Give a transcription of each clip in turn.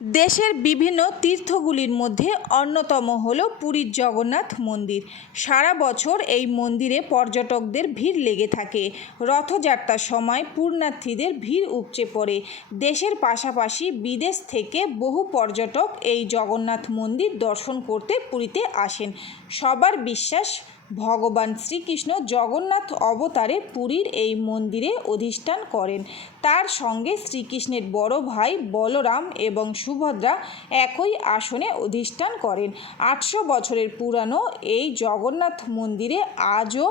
দেশের বিভিন্ন তীর্থগুলির মধ্যে অন্যতম হল পুরীর জগন্নাথ মন্দির। সারা বছর এই মন্দিরে পর্যটকদের ভিড় লেগে থাকে। রথযাত্রার সময় পূর্ণার্থীদের ভিড় উপচে পড়ে। দেশের পাশাপাশি বিদেশ থেকে বহু পর্যটক এই জগন্নাথ মন্দির দর্শন করতে পুরীতে আসেন। সবার বিশ্বাস, ভগবান শ্রীকৃষ্ণ জগন্নাথ অবতারে পুরীর এই মন্দিরে অধিষ্ঠান করেন। তার সঙ্গে শ্রীকৃষ্ণের বড় ভাই বলরাম এবং সুভদ্রা একই আসনে অধিষ্ঠান করেন। আটশো বছরের পুরানো এই জগন্নাথ মন্দিরে আজও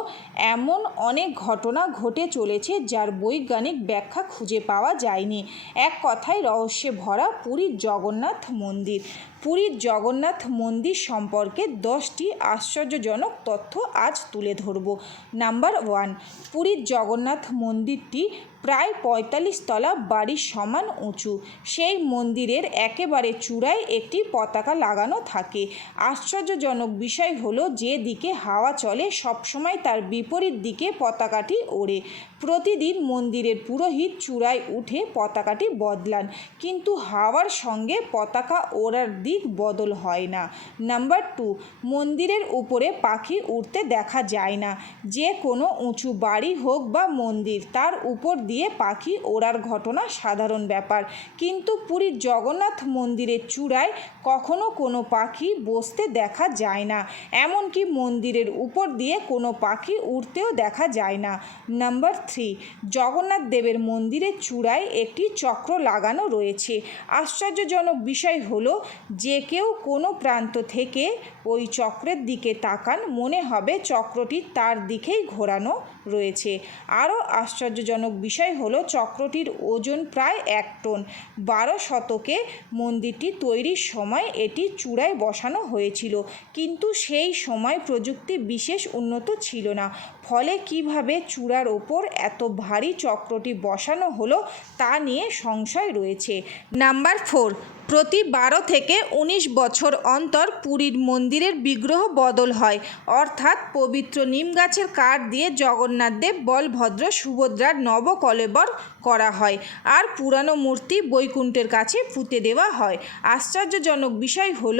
এমন অনেক ঘটনা ঘটে চলেছে যার বৈজ্ঞানিক ব্যাখ্যা খুঁজে পাওয়া যায়নি। এক কথায় রহস্যে ভরা পুরীর জগন্নাথ মন্দির। পুরীর জগন্নাথ মন্দির সম্পর্কে দশটি আশ্চর্যজনক তথ্য আজ তুলে ধরব। নাম্বার ওয়ান, পুরীর জগন্নাথ মন্দিরটি প্রায় পঁয়তাল্লিশ তলা বাড়ির সমান উঁচু। সেই মন্দিরের একেবারে চূড়ায় একটি পতাকা লাগানো থাকে। আশ্চর্যজনক বিষয় হলো যে দিকে হাওয়া চলে, সবসময় তার বিপরীত দিকে পতাকাটি ওড়ে। প্রতিদিন মন্দিরের পুরোহিত চূড়ায় উঠে পতাকাটি বদলান, কিন্তু হাওয়ার সঙ্গে পতাকা ওড়ার দিক বদল হয় না। নাম্বার টু, মন্দিরের উপরে পাখি উড়তে দেখা যায় না। যে কোনো উঁচু বাড়ি হোক বা মন্দির, তার উপর দিয়ে পাখি ওড়ার ঘটনা সাধারণ ব্যাপার। কিন্তু পুরীর জগন্নাথ মন্দিরের চূড়ায় কখনো কোনো পাখি বসতে দেখা যায় না। এমনকি মন্দিরের উপর দিয়ে কোনো পাখি উড়তেও দেখা যায় না। নাম্বার থ্রি, জগন্নাথ দেবের মন্দিরের চূড়ায় একটি চক্র লাগানো রয়েছে। আশ্চর্যজনক বিষয় হলো, যে কেউ কোনো প্রান্ত থেকে ওই চক্রের দিকে তাকান, মনে হবে চক্রটি তার দিকেই ঘোরানো রয়েছে। আরও আশ্চর্যজনক বিষয় হলো, চক্রটির ওজন প্রায় এক টন। বারো শতকে মন্দিরটি তৈরির সময় এটি চূড়ায় বসানো হয়েছিল। কিন্তু সেই সময় প্রযুক্তি বিশেষ উন্নত ছিল না। ফলে কীভাবে চূড়ার ওপর এত ভারী চক্রটি বসানো হলো তা নিয়ে সংশয় রয়েছে। নাম্বার ফোর প্রতি বারো থেকে উনিশ বছর অন্তর পুরীর মন্দিরের বিগ্রহ বদল হয়। অর্থাৎ পবিত্র নিম গাছের কাঠ দিয়ে জগন্নাথদেব বলভদ্র, সুভদ্রার নবকলেবর করা হয় আর পুরানো মূর্তি বৈকুণ্ঠের কাছে পুঁতে দেওয়া হয়। আশ্চর্যজনক বিষয় হল,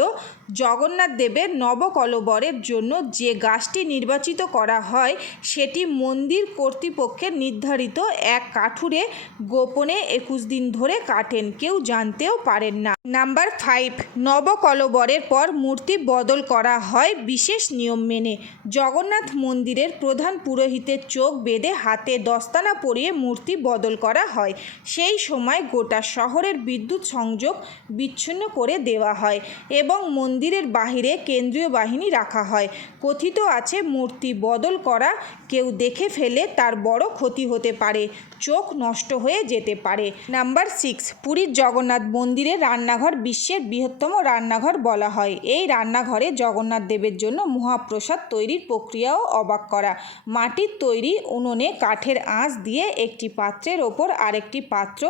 জগন্নাথ দেবের নবকলবরের জন্য যে গাছটি নির্বাচিত করা হয়, সেটি মন্দির কর্তৃপক্ষের নির্ধারিত এক কাঠুরে গোপনে একুশ দিন ধরে কাটেন। কেউ জানতেও পারেন না। নাম্বার ফাইভ, নবকলবরের পর মূর্তি বদল করা হয় বিশেষ নিয়ম মেনে। জগন্নাথ মন্দিরের প্রধান পুরোহিতের চোখ বেঁধে হাতে দস্তানা পরিয়ে মূর্তি বদল করা হয়। সেই সময় গোটা শহরের বিদ্যুৎ সংযোগ বিচ্ছিন্ন করে দেওয়া হয় এবং মন্দিরের বাহিরে কেন্দ্রীয় বাহিনী রাখা হয়। কথিত আছে, মূর্তি বদল করা কেউ দেখে ফেলে তার বড় ক্ষতি হতে পারে। চোখ নষ্ট হয়ে যেতে পারে। নাম্বার সিক্স, পুরীর জগন্নাথ মন্দিরে রান্নাঘর বিশ্বের বৃহত্তম রান্নাঘর বলা হয়। এই রান্নাঘরে জগন্নাথ দেবের জন্য মহাপ্রসাদ তৈরির প্রক্রিয়াও অবাক করা। মাটির তৈরি উনুনে কাঠের আঁচ দিয়ে একটি পাত্রের ওপর আরেকটি পাত্র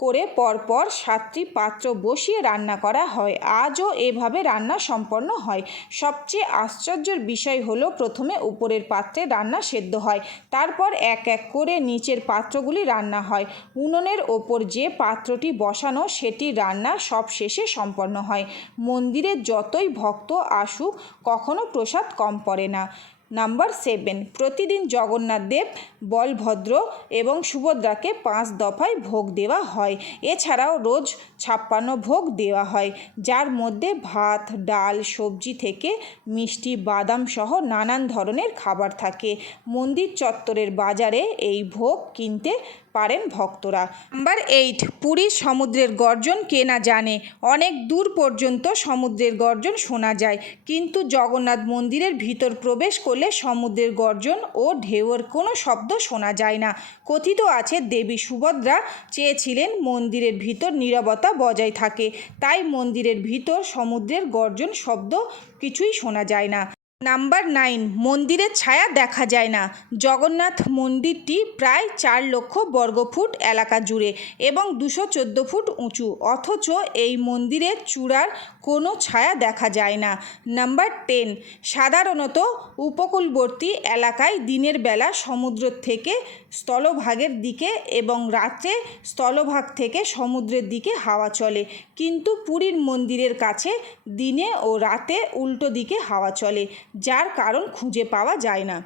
করে পরপর সাতটি পাত্র বসিয়ে রান্না করা হয়। আজও এভাবে রান্না সম্পন্ন হয়। সবচেয়ে আশ্চর্যের বিষয় হলো, প্রথমে উপরের পাত্রে রান্না সেদ্ধ হয়, তারপর এক এক করে নিচের পাত্রগুলি রান্না হয়। উনুনের ওপর যে পাত্রটি বসানো, সেটি রান্না সব শেষে সম্পন্ন হয়। মন্দিরে যতই ভক্ত আসুক, কখনো প্রসাদ কম পড়ে না। Number seven. প্রতিদিন জগন্নাথ দেব, বলভদ্র এবং সুভদ্রাকে পাঁচ দফায় ভোগ দেওয়া হয়। এছাড়াও রোজ ছাপ্পান্ন ভোগ দেওয়া হয়, যার মধ্যে ভাত, ডাল, সবজি থেকে মিষ্টি, বাদাম সহ নানান ধরনের খাবার থাকে। মন্দির চত্বরের বাজারে এই ভোগ কিনতে পারেন ভক্তরা। নাম্বার এইট পুরীর সমুদ্রের গর্জন কে না জানে? অনেক দূর পর্যন্ত সমুদ্রের গর্জন শোনা যায়, কিন্তু জগন্নাথ মন্দিরের ভিতর প্রবেশ করলে সমুদ্রের গর্জন ও ঢেউয়ের কোনো শব্দ শোনা যায় না। কথিত আছে, দেবী সুভদ্রা চেয়েছিলেন মন্দিরের ভিতর নীরবতা বজায় থাকে। তাই মন্দিরের ভিতর সমুদ্রের গর্জন শব্দ কিছুই শোনা যায় না। নাম্বার নাইন, মন্দিরের ছায়া দেখা যায় না। জগন্নাথ মন্দিরটি প্রায় চার লক্ষ বর্গফুট এলাকা জুড়ে এবং দুশো চোদ্দ ফুট উঁচু। অথচ এই মন্দিরের চূড়ার কোনো ছায়া দেখা যায় না। নাম্বার টেন সাধারণত উপকূলবর্তী এলাকায় দিনের বেলা সমুদ্র থেকে স্থলভাগের দিকে এবং রাত্রে স্থলভাগ থেকে সমুদ্রের দিকে হাওয়া চলে। কিন্তু পুরীর মন্দিরের কাছে দিনে ও রাতে উল্টো দিকে হাওয়া চলে, যার কারণ খুঁজে পাওয়া যায় না।